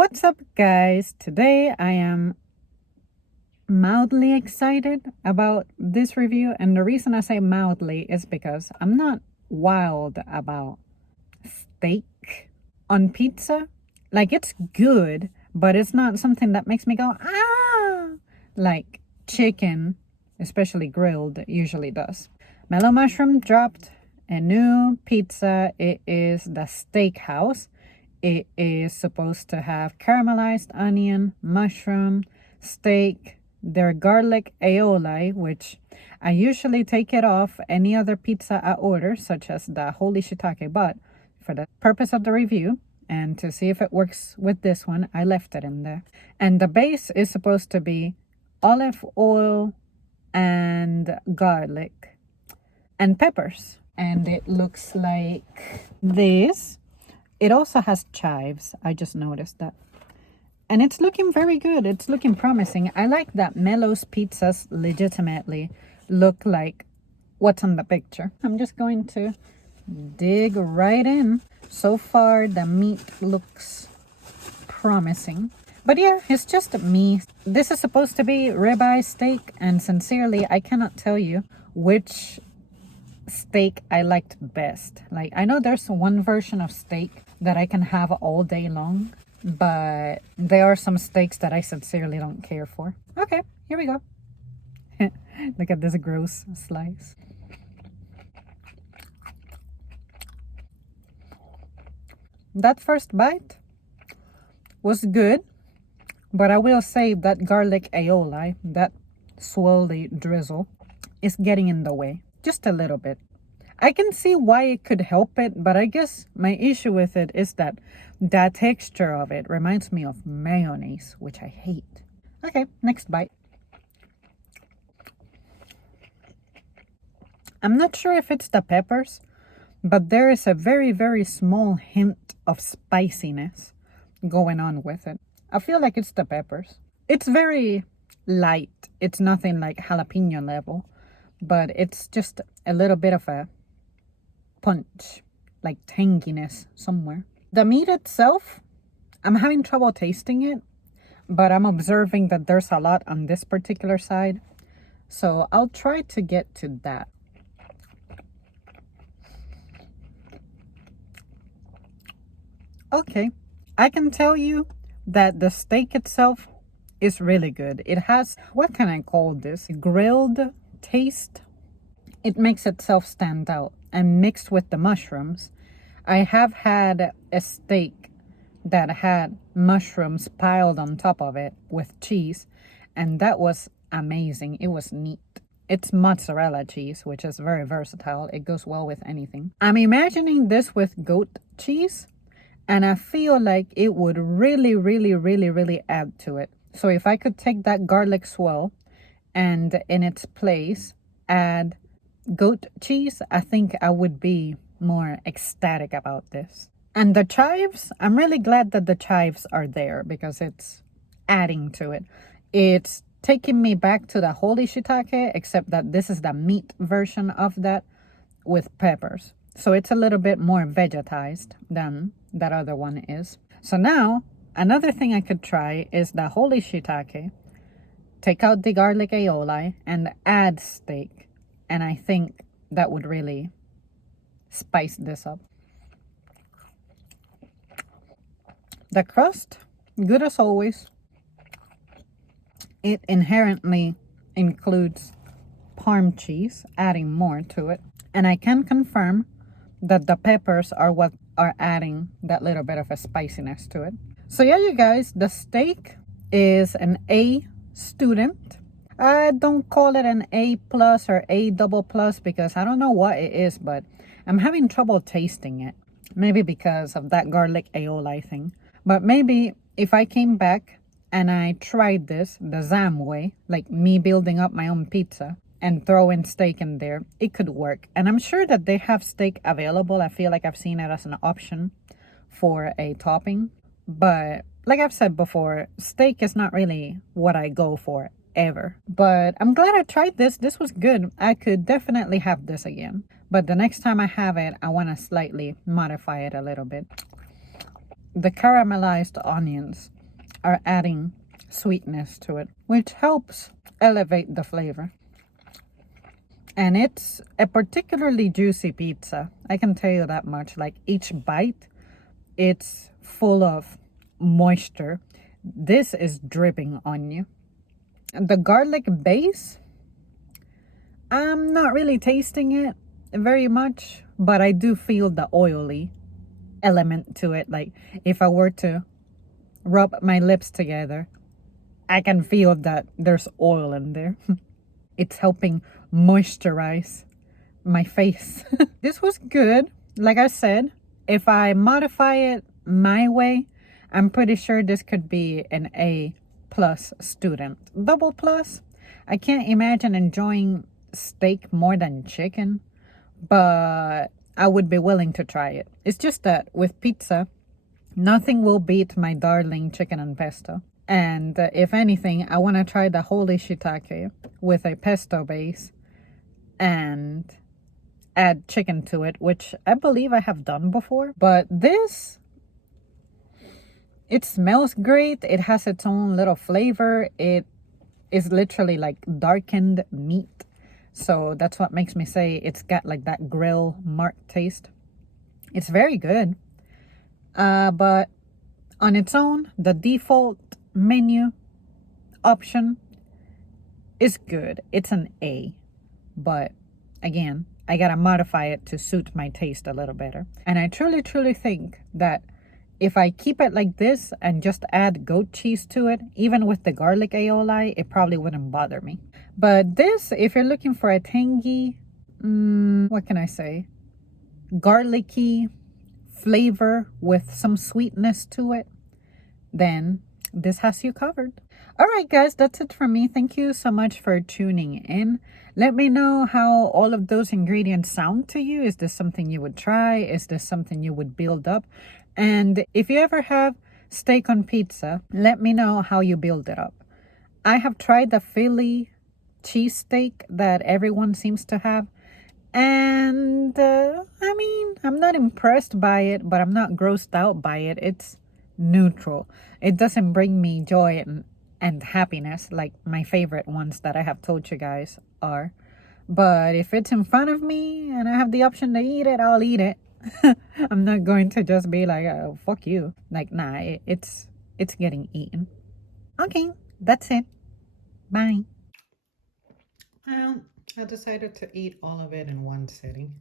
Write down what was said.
What's up, guys? Today I am mildly excited about this review, and the reason I say mildly is because I'm not wild about steak on pizza. Like, it's good, but it's not something that makes me go, ah, like chicken, especially grilled, usually does. Mellow Mushroom dropped a new pizza. It is the Steakhouse. It is supposed to have caramelized onion, mushroom, steak, their garlic aioli, which I usually take it off any other pizza I order, such as the holy shiitake, but for the purpose of the review and to see if it works with this one, I left it in there. And the base is supposed to be olive oil and garlic and peppers. And it looks like this. It also has chives. I just noticed that. And it's looking very good. It's looking promising. I like that Mellow's pizzas legitimately look like what's on the picture. I'm just going to dig right in. So far, the meat looks promising. But yeah, it's just me. This is supposed to be ribeye steak. And sincerely, I cannot tell you which steak I liked best. Like, I know there's one version of steak that I can have all day long, but there are some steaks that I sincerely don't care for. Okay, here we go. Look at this gross slice. That first bite was good, but I will say that garlic aioli, that swirly drizzle, is getting in the way. Just a little bit. I can see why it could help it, but I guess my issue with it is that the texture of it reminds me of mayonnaise, which I hate. Okay, next bite. I'm not sure if it's the peppers, but there is a very, very small hint of spiciness going on with it. I feel like it's the peppers. It's very light. It's nothing like jalapeno level, but it's just a little bit of a punch, like tanginess somewhere. The meat itself, I'm having trouble tasting it, but I'm observing that there's a lot on this particular side, so I'll try to get to that. Okay, I can tell you that the steak itself is really good. It has, what can I call this, grilled taste. It makes itself stand out. And mixed with the mushrooms, I have had a steak that had mushrooms piled on top of it with cheese, and that was amazing. It was neat. It's mozzarella cheese, which is very versatile. It goes well with anything. I'm imagining this with goat cheese, and I feel like it would really, really, really, really add to it. So if I could take that garlic swirl and in its place add goat cheese, I think I would be more ecstatic about this. And the chives, I'm really glad that the chives are there because it's adding to it. It's taking me back to the holy shiitake, except that this is the meat version of that with peppers. So it's a little bit more vegetized than that other one is. So now, another thing I could try is the holy shiitake, take out the garlic aioli, and add steak. And I think that would really spice this up. The crust, good as always. It inherently includes Parm cheese, adding more to it. And I can confirm that the peppers are what are adding that little bit of a spiciness to it. So yeah, you guys, the steak is an A student. I don't call it an A plus or A double plus because I don't know what it is, but I'm having trouble tasting it. Maybe because of that garlic aioli thing. But maybe if I came back and I tried this the Zam way, like me building up my own pizza and throwing steak in there, it could work. And I'm sure that they have steak available. I feel like I've seen it as an option for a topping. But like I've said before, steak is not really what I go for ever. But I'm glad I tried this. This was good. I could definitely have this again. But the next time I have it, I want to slightly modify it a little bit. the caramelized onions are adding sweetness to it, which helps elevate the flavor. And it's a particularly juicy pizza. I can tell you that much. Like each bite, it's full of moisture. This is dripping on you. The garlic base, I'm not really tasting it very much, but I do feel the oily element to it. Like if I were to rub my lips together, I can feel that there's oil in there. It's helping moisturize my face. This was good. Like I said, if I modify it my way, I'm pretty sure this could be an A+ student. Double plus. I can't imagine enjoying steak more than chicken, but I would be willing to try it. It's just that with pizza, nothing will beat my darling chicken and pesto. And if anything, I want to try the holy shiitake with a pesto base and add chicken to it, which I believe I have done before. But this, it smells great. It has its own little flavor. It is literally like darkened meat. So that's what makes me say it's got like that grill mark taste. It's very good. But on its own, the default menu option is good. It's an A. But again, I gotta modify it to suit my taste a little better. And I truly, truly think that if I keep it like this and just add goat cheese to it, even with the garlic aioli, it probably wouldn't bother me. But this, if you're looking for a tangy, what can I say? Garlicky flavor with some sweetness to it, then this has you covered. All right, guys, that's it from me. Thank you so much for tuning in. Let me know how all of those ingredients sound to you. Is this something you would try? Is this something you would build up? And if you ever have steak on pizza, let me know how you build it up. I have tried the Philly cheesesteak that everyone seems to have. And I mean, I'm not impressed by it, but I'm not grossed out by it. It's neutral. It doesn't bring me joy and happiness like my favorite ones that I have told you guys are. But if it's in front of me and I have the option to eat it, I'll eat it. I'm not going to just be like, oh, fuck you. Like, nah, it's getting eaten. Okay, that's it. Bye. Well, I decided to eat all of it in one sitting.